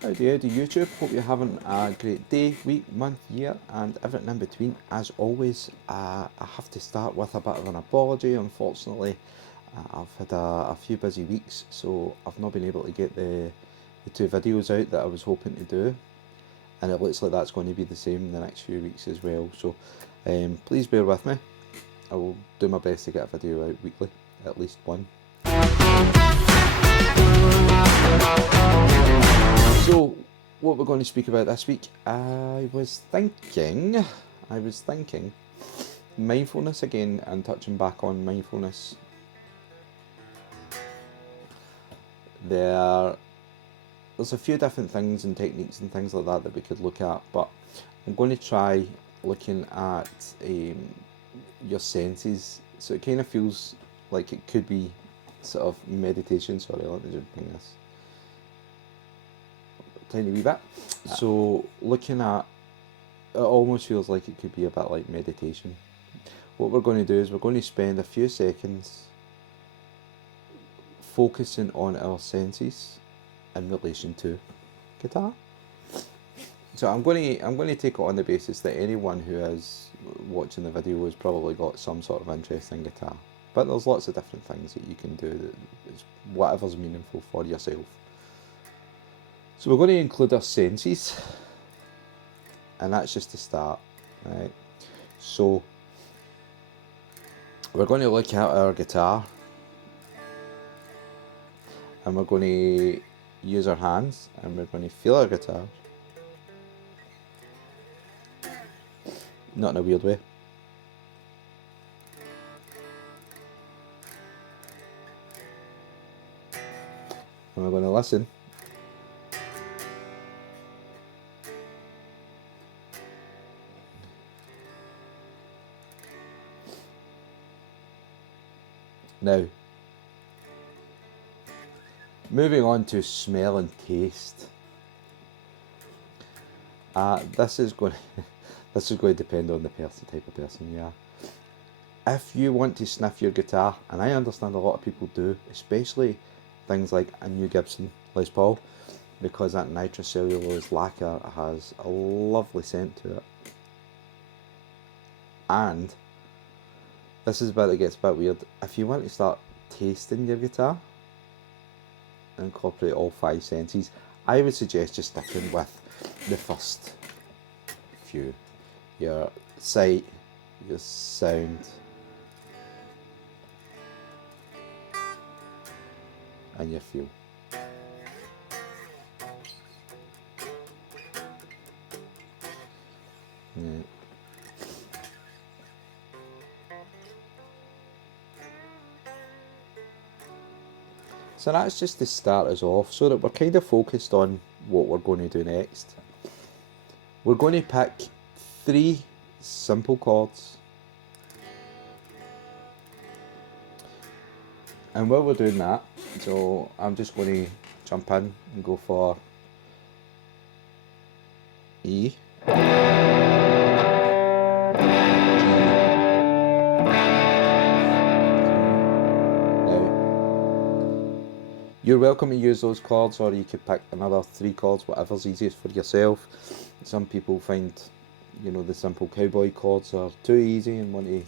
Howdy YouTube, hope you're having a great day, week, month, year and everything in between. As always, I have to start with a bit of an apology. Unfortunately, I've had a few busy weeks, so I've not been able to get the two videos out that I was hoping to do, and it looks like that's going to be the same in the next few weeks as well. So please bear with me. I will do my best to get a video out weekly, at least one. So, what we're going to speak about this week, I was thinking mindfulness again, and touching back on mindfulness. There's a few different things and techniques and things like that we could look at, but I'm going to try looking at your senses. So it kind of feels like it could be sort of meditation. Sorry, let me just bring this tiny wee bit. So looking at it almost feels like it could be a bit like meditation. What we're going to do is we're going to spend a few seconds focusing on our senses in relation to guitar. So I'm going to take it on the basis that anyone who is watching the video has probably got some sort of interest in guitar. But there's lots of different things that you can do that is whatever's meaningful for yourself. So we're going to include our senses, and that's just to start, right? So we're going to look at our guitar, and we're going to use our hands, and we're going to feel our guitar, not in a weird way. And we're going to listen. Now, moving on to smell and taste. This is going to depend on the type of person you are. If you want to sniff your guitar, and I understand a lot of people do, especially things like a new Gibson Les Paul, because that nitrocellulose lacquer has a lovely scent to it. And this is where it gets a bit weird. If you want to start tasting your guitar, incorporate all 5 senses, I would suggest just sticking with the first few. Your sight, your sound, and your feel. Yeah. So that's just to start us off, so that we're kind of focused on what we're going to do next. We're going to pick 3 simple chords. And while we're doing that, so I'm just going to jump in and go for E, You're welcome to use those chords, or you could pick another 3 chords, whatever's easiest for yourself. Some people find, the simple cowboy chords are too easy and want to,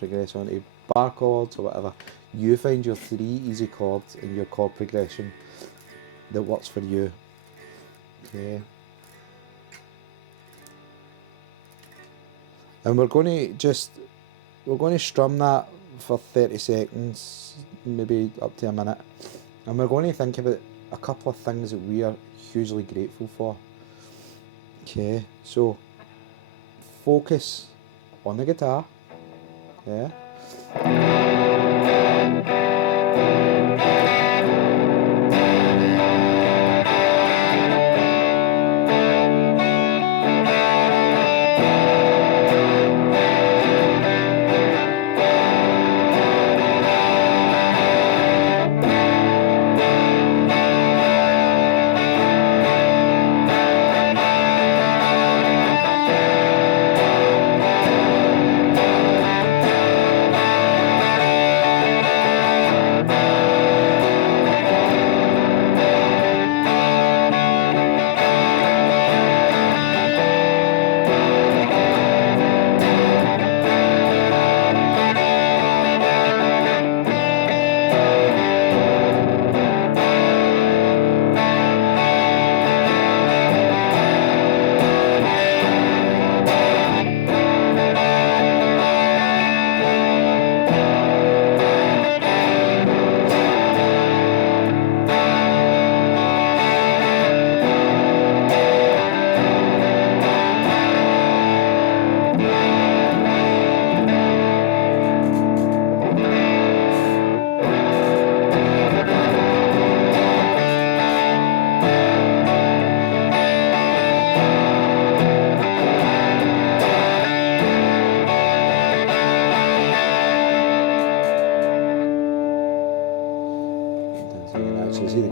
progress on to bar chords or whatever. You find your 3 easy chords in your chord progression that works for you. Okay. And we're going to strum that for 30 seconds, maybe up to a minute. And we're going to think about a couple of things that we are hugely grateful for. Okay, so focus on the guitar. Yeah.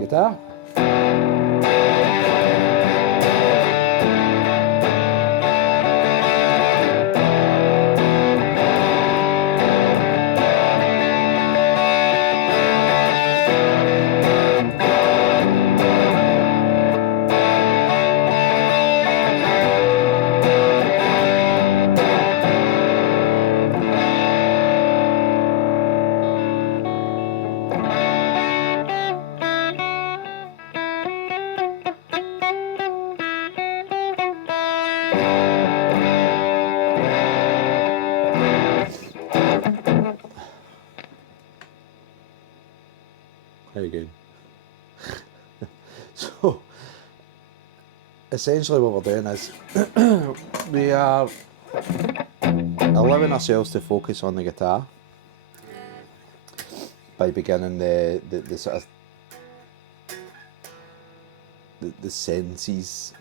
guitar. There you go. So essentially what we're doing is we are allowing ourselves to focus on the guitar by beginning the sort of the senses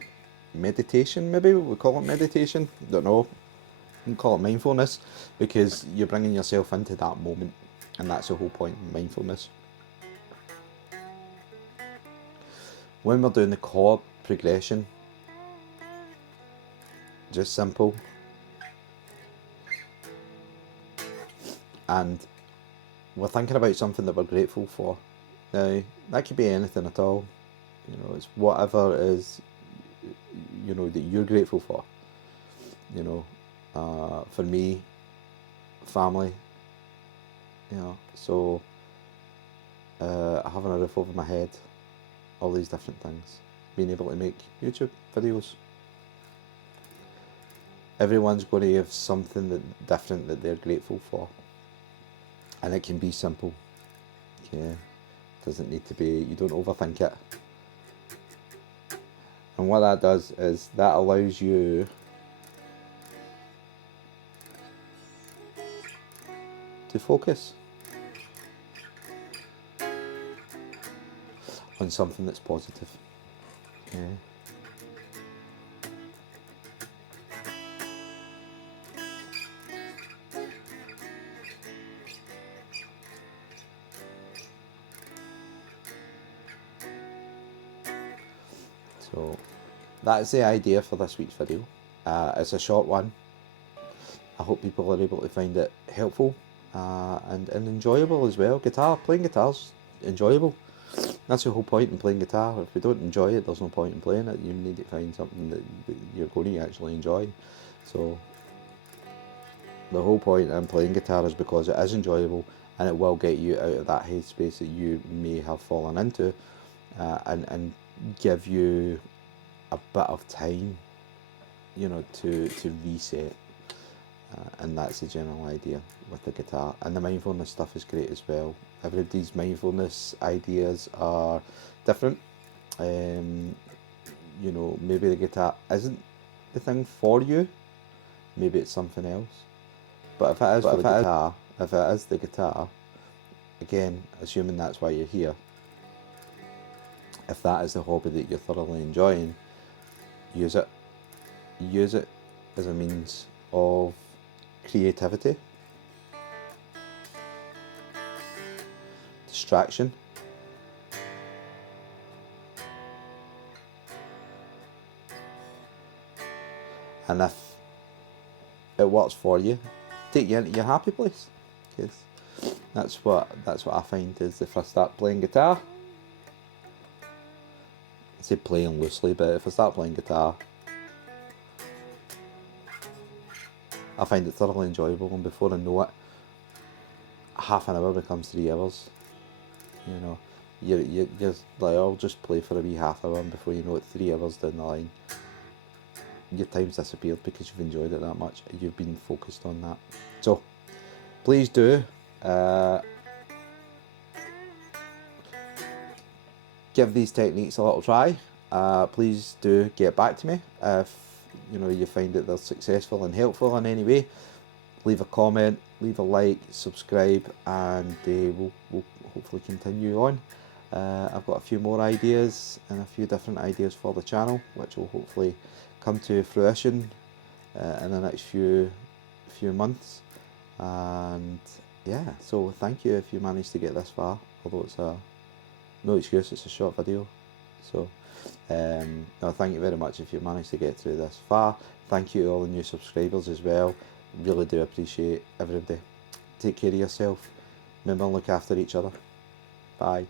meditation, maybe we call it meditation, don't know, you can call it mindfulness, because you're bringing yourself into that moment, and that's the whole point of mindfulness. When we're doing the chord progression, just simple, and we're thinking about something that we're grateful for. Now, that could be anything at all, you know, it's whatever it is, you know, that you're grateful for. You know, for me, family, you know, so having a roof over my head, all these different things, being able to make YouTube videos. Everyone's going to have something that different that they're grateful for, and it can be simple. Okay, doesn't need to be. You don't overthink it. And what that does is that allows you to focus on something that's positive. Okay. So that's the idea for this week's video. It's a short one. I hope people are able to find it helpful and enjoyable as well. Playing guitar's enjoyable. That's the whole point in playing guitar. If we don't enjoy it, there's no point in playing it. You need to find something that you're going to actually enjoy. So the whole point in playing guitar is because it is enjoyable, and it will get you out of that headspace that you may have fallen into, and give you a bit of time, you know, to reset. And that's the general idea with the guitar. And the mindfulness stuff is great as well. Everybody's mindfulness ideas are different. You know, maybe the guitar isn't the thing for you. Maybe it's something else. But if it is if it is the guitar, again, assuming that's why you're here, if that is the hobby that you're thoroughly enjoying, use it. Use it as a means of creativity, distraction, and if it works for you, take you into your happy place, because that's what I find is if I start playing guitar, I say playing loosely, but if I start playing guitar, I find it thoroughly enjoyable, and before I know it, half an hour becomes 3 hours. You know, you're like, I'll just play for a wee half hour, and before you know it, 3 hours down the line, your time's disappeared because you've enjoyed it that much. You've been focused on that. So please do give these techniques a little try. Please do get back to me if you know you find that they're successful and helpful in any way. Leave a comment, leave a like, subscribe, and we'll hopefully continue on. I've got a few more ideas and a few different ideas for the channel, which will hopefully come to fruition in the next few months. And yeah, so thank you if you managed to get this far, although it's a no excuse, it's a short video. So, no, thank you very much if you managed to get through this far. Thank you to all the new subscribers as well. Really do appreciate everybody. Take care of yourself. Remember, look after each other. Bye.